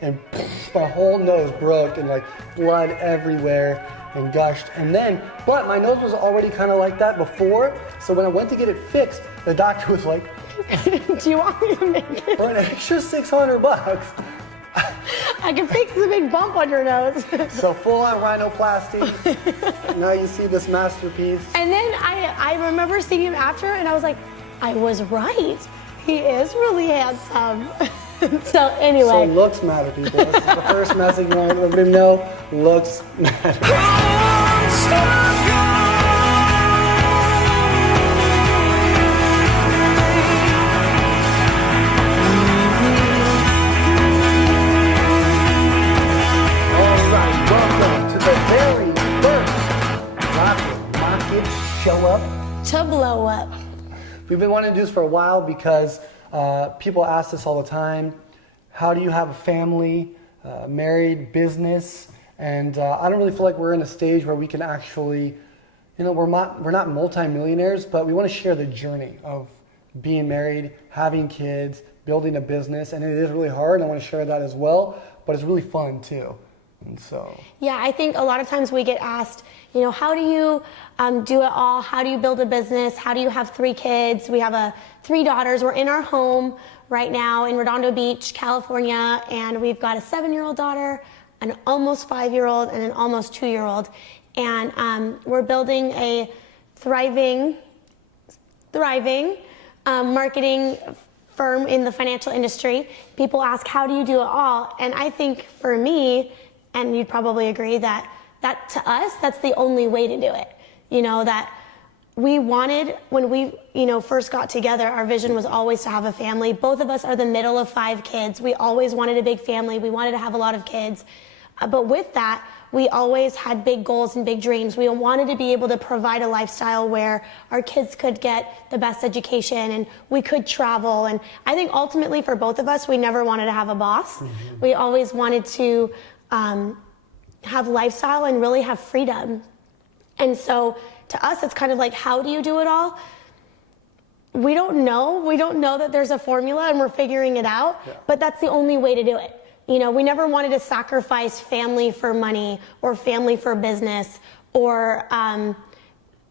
and my whole nose broke and like blood everywhere and gushed. And then, but my nose was already kind of like that before. So when I went to get it fixed, the doctor was like, do you want me to make it? for an extra $600. I can fix the big bump on your nose. So full on rhinoplasty. Now you see this masterpiece. And then I remember seeing him after and I was like, I was right. He is really handsome. So anyway. So looks matter, people. This is the first message you want everybody to know. Looks matter. Very first Rocket Mockett show up to blow up. We've been wanting to do this for a while because people ask us all the time, how do you have a family, married, business? And I don't really feel like we're in a stage where we can actually, we're not multi-millionaires, but we want to share the journey of being married, having kids, building a business, and it is really hard, and I want to share that as well, but it's really fun too. And so. Yeah, I think a lot of times we get asked, how do you do it all? How do you build a business? How do you have 3 kids? We have 3 daughters. We're in our home right now in Redondo Beach, California, and we've got a 7-year-old daughter, an almost 5-year-old, and an almost 2-year-old. And we're building a thriving marketing firm in the financial industry. People ask, how do you do it all? And I think for me, and you'd probably agree that to us, that's the only way to do it. That we wanted, when we, first got together, our vision was always to have a family. Both of us are the middle of 5 kids. We always wanted a big family. We wanted to have a lot of kids. But with that, we always had big goals and big dreams. We wanted to be able to provide a lifestyle where our kids could get the best education and we could travel. And I think ultimately for both of us, we never wanted to have a boss. Mm-hmm. We always wanted to have lifestyle and really have freedom. And so to us, it's kind of like, how do you do it all? We don't know. We don't know that there's a formula and we're figuring it out, but that's the only way to do it. We never wanted to sacrifice family for money or family for business or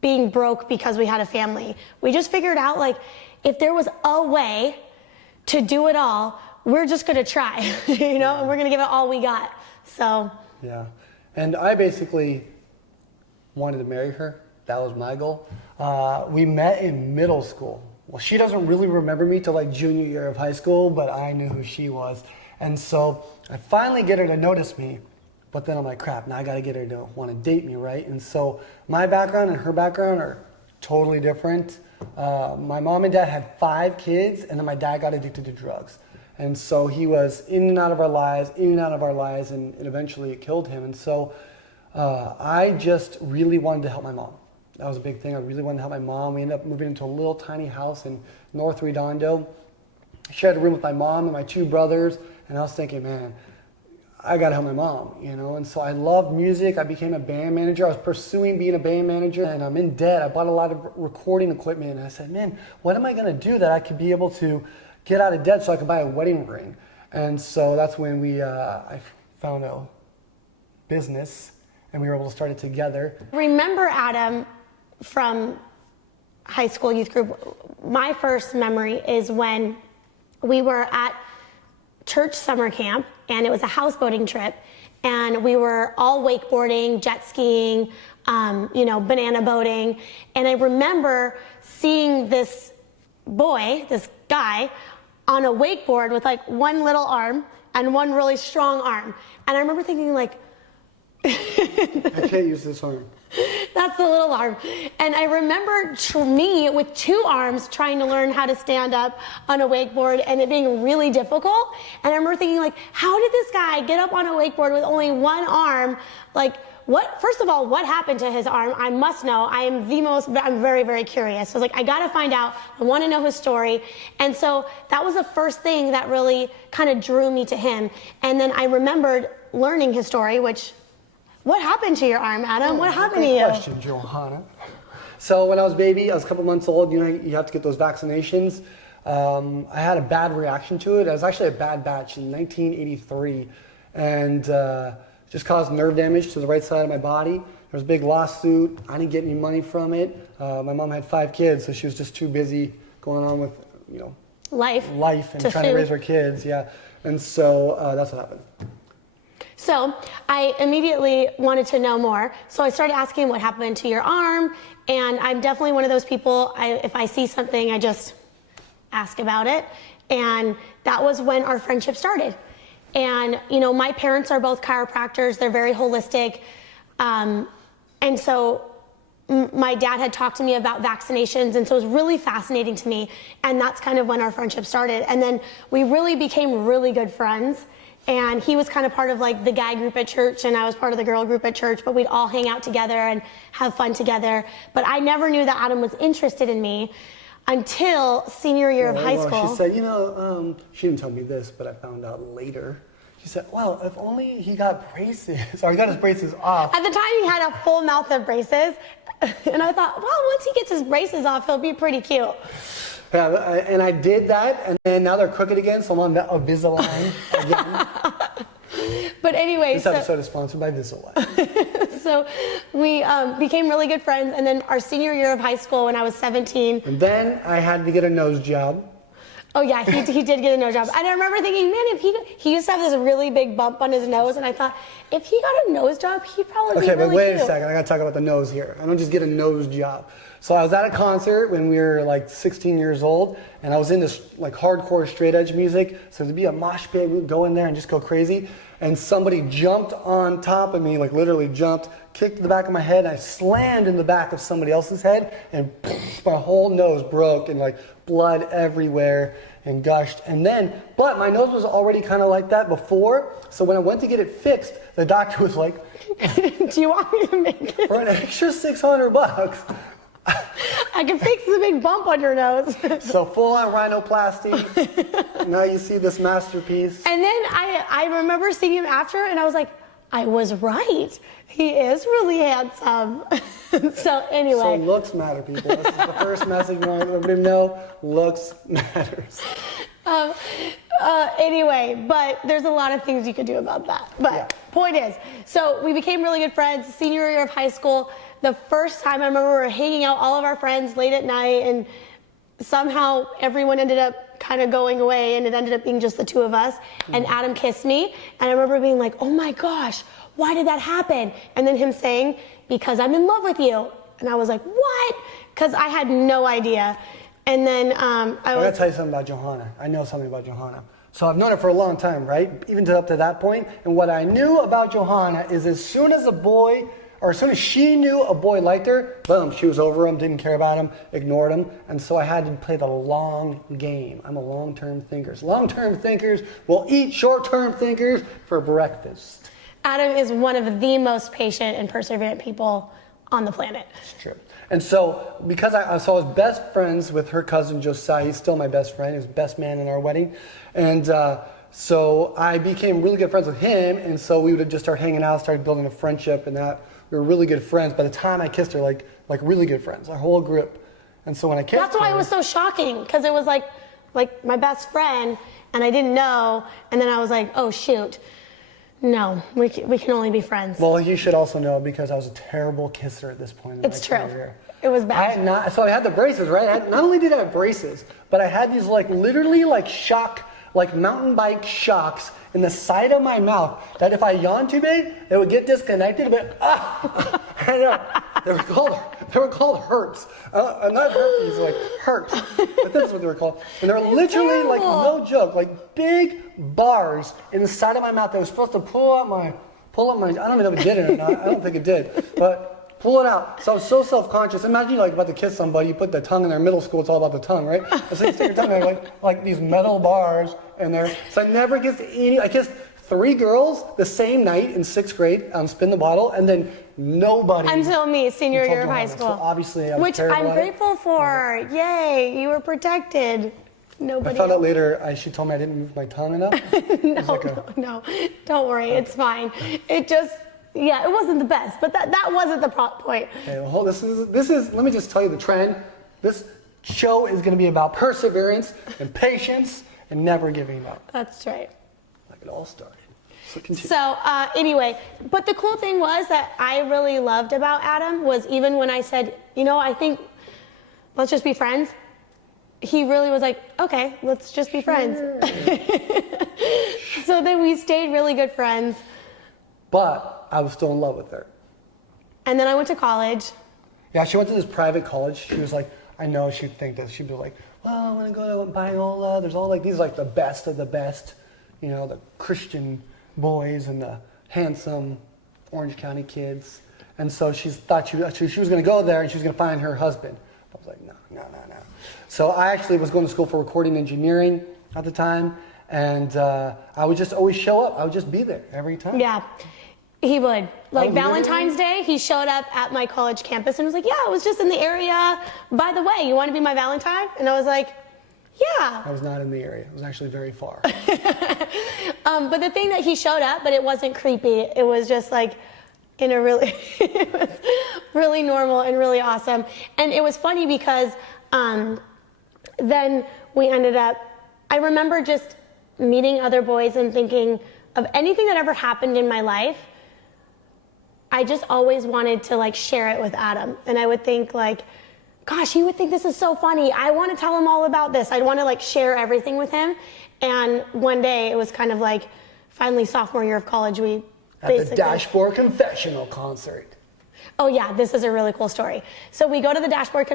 being broke because we had a family. We just figured out, like, if there was a way to do it all, we're just going to try, and we're going to give it all we got. So. Yeah. And I basically wanted to marry her. That was my goal. We met in middle school. Well, she doesn't really remember me till like junior year of high school, but I knew who she was. And so I finally get her to notice me, but then I'm like, crap, now I got to get her to want to date me, right? And so my background and her background are totally different. My mom and dad had 5 kids, and then my dad got addicted to drugs. And so he was in and out of our lives, and eventually it killed him. And so I just really wanted to help my mom. That was a big thing. I really wanted to help my mom. We ended up moving into a little tiny house in North Redondo. I shared a room with my mom and my 2 brothers, and I was thinking, man, I got to help my mom, And so I loved music. I became a band manager. I was pursuing being a band manager, and I'm in debt. I bought a lot of recording equipment, and I said, man, what am I going to do that I could be able to get out of debt so I could buy a wedding ring? And so that's when I found a business, and we were able to start it together. Remember Adam from high school youth group? My first memory is when we were at church summer camp, and it was a houseboating trip, and we were all wakeboarding, jet skiing, banana boating, and I remember seeing this guy, on a wakeboard with like one little arm and one really strong arm, and I remember thinking like, I can't use this arm. That's the little arm. And I remember me with 2 arms trying to learn how to stand up on a wakeboard and it being really difficult. And I remember thinking, like, how did this guy get up on a wakeboard with only 1 arm? Like, first of all, what happened to his arm? I must know. I'm very, very curious. So I was like, I got to find out. I want to know his story. And so that was the first thing that really kind of drew me to him. And then I remembered learning his story, what happened to your arm, Adam? What happened to you? Great question, Johanna. So when I was a baby, I was a couple months old, you have to get those vaccinations. I had a bad reaction to it. It was actually a bad batch in 1983, and just caused nerve damage to the right side of my body. There was a big lawsuit. I didn't get any money from it. My mom had 5 kids, so she was just too busy going on with, life and trying to raise her kids. Yeah, and so that's what happened. So I immediately wanted to know more. So I started asking what happened to your arm, and I'm definitely one of those people, if I see something, I just ask about it. And that was when our friendship started. And, my parents are both chiropractors. They're very holistic. And so my dad had talked to me about vaccinations, and so it was really fascinating to me. And that's kind of when our friendship started. And then we really became really good friends. And he was kind of part of like the guy group at church, and I was part of the girl group at church, but we'd all hang out together and have fun together. But I never knew that Adam was interested in me until senior year of high school. She said, she didn't tell me this, but I found out later. She said, well, if only he got braces, or he got his braces off. At the time, he had a full mouth of braces, and I thought, well, once he gets his braces off, he'll be pretty cute. Yeah, and I did that, and then now they're crooked again, so I'm on Invisalign again. But anyway, this episode is sponsored by Invisalign. So we became really good friends, and then our senior year of high school, when I was 17. And then I had to get a nose job. Oh yeah, he did get a nose job. And I remember thinking, man, if he used to have this really big bump on his nose, and I thought, if he got a nose job, he'd probably be really Okay, but wait cute. a second, I gotta talk about the nose here. I don't just get a nose job. So I was at a concert when we were like 16 years old, and I was into like hardcore straight edge music. So to be a mosh pit, we'd go in there and just go crazy. And somebody jumped on top of me, like literally jumped, kicked the back of my head, and I slammed in the back of somebody else's head, and my whole nose broke, and like blood everywhere and gushed. But my nose was already kind of like that before, so when I went to get it fixed, the doctor was like, do you want me to make it? for an extra $600, I can fix the big bump on your nose. so full-on rhinoplasty. Now you see this masterpiece. And then I remember seeing him after, and I was like, I was right. He is really handsome. So anyway. So looks matter, people. This is the first message I want everybody to know. Looks matters. Anyway, but there's a lot of things you could do about that. But yeah. Point is, so we became really good friends senior year of high school. The first time I remember we were hanging out, all of our friends late at night, and somehow everyone ended up kind of going away, and it ended up being just the two of us. And Adam kissed me, and I remember being like, oh my gosh, why did that happen? And then him saying, because I'm in love with you. And I was like, what? Because I had no idea. And then I gotta tell you something about Johanna. I know something about Johanna. So I've known her for a long time, right? Even up to that point. And what I knew about Johanna is as soon as she knew a boy liked her, boom, she was over him, didn't care about him, ignored him. And so I had to play the long game. I'm a long-term thinker. Long-term thinkers will eat short-term thinkers for breakfast. Adam is one of the most patient and perseverant people on the planet. It's true. And so, because I was best friends with her cousin Josiah, he's still my best friend, he was best man in our wedding. And so I became really good friends with him, and so we would just start hanging out, started building a friendship, and that we were really good friends. By the time I kissed her, like really good friends, our whole group. And so when I kissed her... That's why it was so shocking, because it was like my best friend, and I didn't know, and then I was like, oh shoot. No, we can only be friends. Well, you should also know, because I was a terrible kisser at this point in my career. It was bad. I had the braces, right? Not only did I have braces, but I had these literally mountain bike shocks in the side of my mouth that if I yawned too big, it would get disconnected. But they were called herps. Not herpes, like herps. But that's what they were called. And they're literally no joke, big bars in the side of my mouth that was supposed to pull out my. I don't know if it did it or not. I don't think it did, but. Pull it out. So I was so self-conscious. Imagine you're about to kiss somebody, you put the tongue in their middle school, it's all about the tongue, right? So you stick your tongue there, like these metal bars in there. So I never kissed I kissed 3 girls the same night in 6th grade on Spin the Bottle, and then nobody. Until me, senior year of high school. So obviously I was Which I'm grateful for. Yay, you were protected. Nobody. I found out later she told me I didn't move my tongue enough. No, don't worry, it's fine. It just... Yeah, it wasn't the best, but that wasn't the point. Okay, well, this is. Let me just tell you the trend. This show is going to be about perseverance and patience and never giving up. That's right. Like it all started. So continue. So anyway, but the cool thing was that I really loved about Adam was even when I said, I think let's just be friends, he really was like, okay, let's just be friends. So then we stayed really good friends. But I was still in love with her. And then I went to college. Yeah, she went to this private college. She was like, I know she'd think that. She'd be like, well, I'm going to go to Biola. There's all like, these are like the best of the best, the Christian boys and the handsome Orange County kids. And so she thought she was going to go there and she was going to find her husband. I was like, no. So I actually was going to school for recording engineering at the time. And I would just always show up. I would just be there every time. Yeah, he would. Like Valentine's Day, he showed up at my college campus and was like, yeah, I was just in the area. By the way, you want to be my Valentine? And I was like, yeah. I was not in the area. It was actually very far. But the thing that he showed up, but it wasn't creepy. It was just like in a really, it was really normal and really awesome. And it was funny because then we ended up, I remember just meeting other boys and thinking of anything that ever happened in my life. I just always wanted to like share it with Adam. And I would think like, gosh, he would think this is so funny. I want to tell him all about this. I'd want to like share everything with him. And one day it was kind of like finally sophomore year of college, we at the Dashboard Confessional concert. Oh yeah, this is a really cool story. So we go to the Dashboard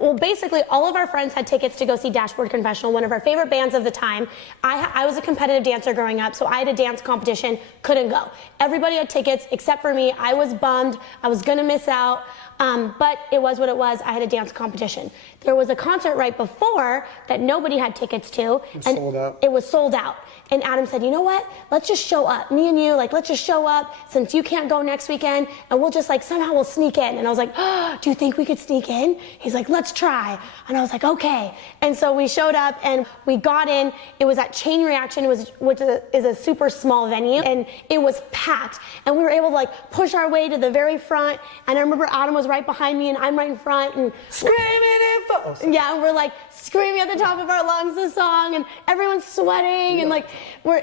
Well, basically all of our friends had tickets to go see Dashboard Confessional, one of our favorite bands of the time. I was a competitive dancer growing up, so I had a dance competition, couldn't go. Everybody had tickets except for me. I was bummed. I was gonna miss out. But it was what it was. I had a dance competition. There was a concert right before that nobody had tickets to. Sold out. It was sold out. And Adam said, you know what? Let's just show up. Me and you, let's just show up since you can't go next weekend and we'll just somehow we'll sneak in. And I was like, oh, do you think we could sneak in? He's like, let's try. And I was like, okay. And so we showed up and we got in. It was at Chain Reaction, which is a super small venue. And it was packed. And we were able to push our way to the very front. And I remember Adam was right behind me and I'm right in front. And screaming in front. Yeah, and we're screaming at the top of our lungs the song and everyone's sweating and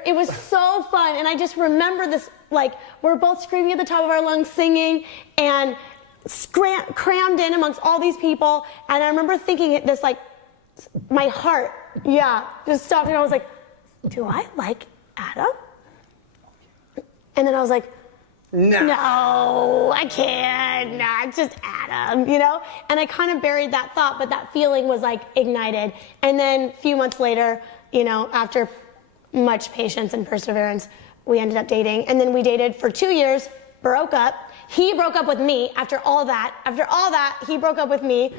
it was so fun. And I just remember this, we're both screaming at the top of our lungs singing and crammed in amongst all these people. And I remember thinking this, my heart, just stopped. And I was like, do I like Adam? And then I was like, no, I can't. Nah, it's just Adam, And I kind of buried that thought, but that feeling was ignited. And then a few months later, after much patience and perseverance, we ended up dating. And then we dated for 2 years, broke up. He broke up with me after all that. After all that, he broke up with me.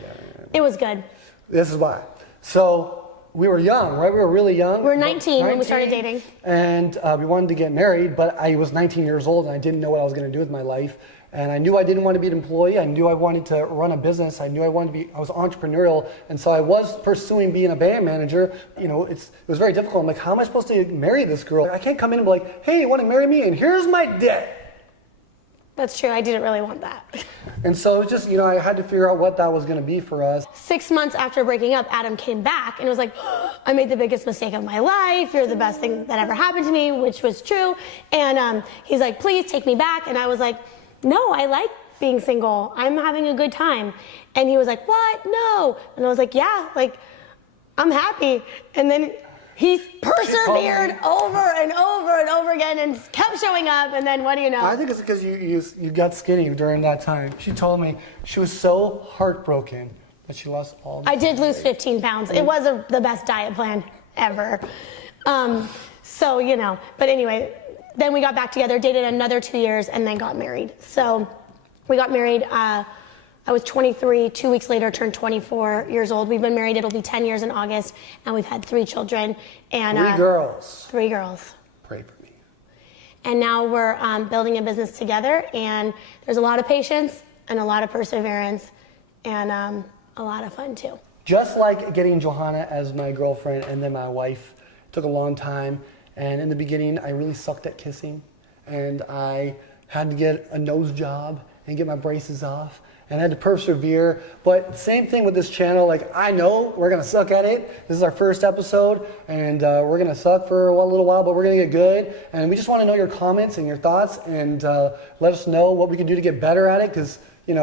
It was good. This is why. So we were young, right? We were really young. We were 19 when we started dating. And we wanted to get married, but I was 19 years old and I didn't know what I was going to do with my life. And I knew I didn't want to be an employee. I knew I wanted to run a business. I knew I was entrepreneurial. And so I was pursuing being a band manager. It was very difficult. I'm like, how am I supposed to marry this girl? I can't come in and be like, hey, you want to marry me? And here's my debt. That's true. I didn't really want that. And so it was just, I had to figure out what that was going to be for us. 6 months after breaking up, Adam came back and was like, I made the biggest mistake of my life. You're the best thing that ever happened to me, which was true. And he's like, please take me back. And I was like, no, I like being single. I'm having a good time. And he was like, what? No. And I was like, yeah, I'm happy. And then he persevered over and over and over again and kept showing up. And then what do you know? I think it's because you got skinny during that time. She told me she was so heartbroken that she lost all the I did lose 15 pounds. It was the best diet plan ever. So, but anyway, then we got back together, dated another 2 years, and then got married. So we got married. I was 23. 2 weeks later, turned 24 years old. We've been married. It'll be 10 years in August, and we've had 3 children. And 3 girls. 3 girls. Pray for me. And now we're building a business together, and there's a lot of patience and a lot of perseverance and a lot of fun, too. Just like getting Johanna as my girlfriend and then my wife, it took a long time. And in the beginning, I really sucked at kissing. And I had to get a nose job and get my braces off. and I had to persevere. But same thing with this channel. Like, I know we're gonna suck at it. This is our first episode, and we're gonna suck for a little while, but we're gonna get good. And we just want to know your comments and your thoughts, and let us know what we can do to get better at it. Because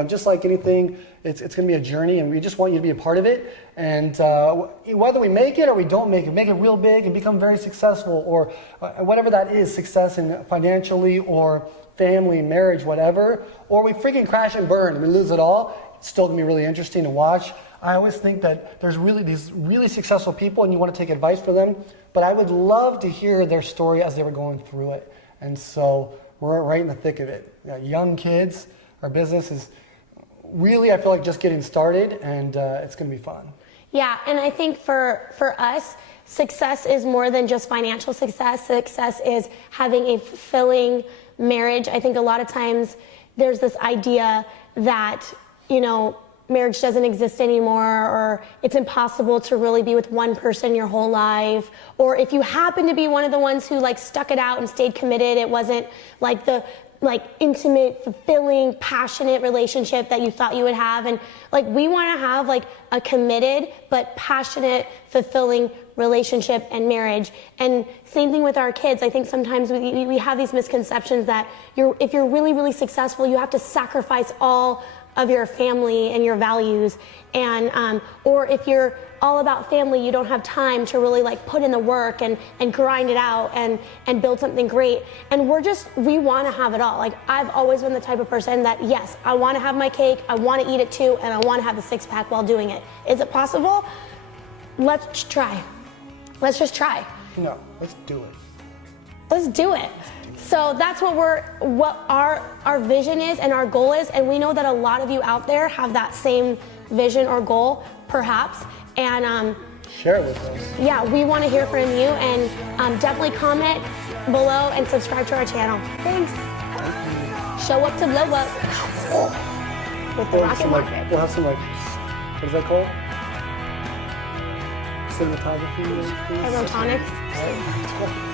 just like anything, it's going to be a journey, and we just want you to be a part of it. And whether we make it or we don't make it real big and become very successful, or whatever that is, success in financially or family, marriage, whatever, or we freaking crash and burn and we lose it all, it's still going to be really interesting to watch. I always think that there's really these really successful people and you want to take advice from them, but I would love to hear their story as they were going through it. And so we're right in the thick of it. We got young kids. Our business is really, I feel like, just getting started, and it's going to be fun. Yeah, and I think for us, success is more than just financial success. Success is having a fulfilling marriage. I think a lot of times there's this idea that, marriage doesn't exist anymore, or it's impossible to really be with one person your whole life. Or if you happen to be one of the ones who stuck it out and stayed committed, it wasn't like the intimate, fulfilling, passionate relationship that you thought you would have. And we want to have a committed but passionate, fulfilling relationship and marriage. And same thing with our kids. I think sometimes we have these misconceptions that if you're really, really successful, you have to sacrifice all of your family and your values, and or if you're all about family, you don't have time to really put in the work and grind it out and build something great. And we want to have it all. I've always been the type of person that, yes, I want to have my cake, I want to eat it too, and I want to have a six-pack while doing it. Is it possible? Let's try. Let's just try. No, let's do it. Let's do it. So that's what our vision is and our goal is, and we know that a lot of you out there have that same vision or goal, perhaps. And share it with us. Yeah, we want to hear from you, and definitely comment below and subscribe to our channel. Thanks. Show up to blow up with the Rocket Mockett. We'll have some what is that called? Cinematography. Aerotonics.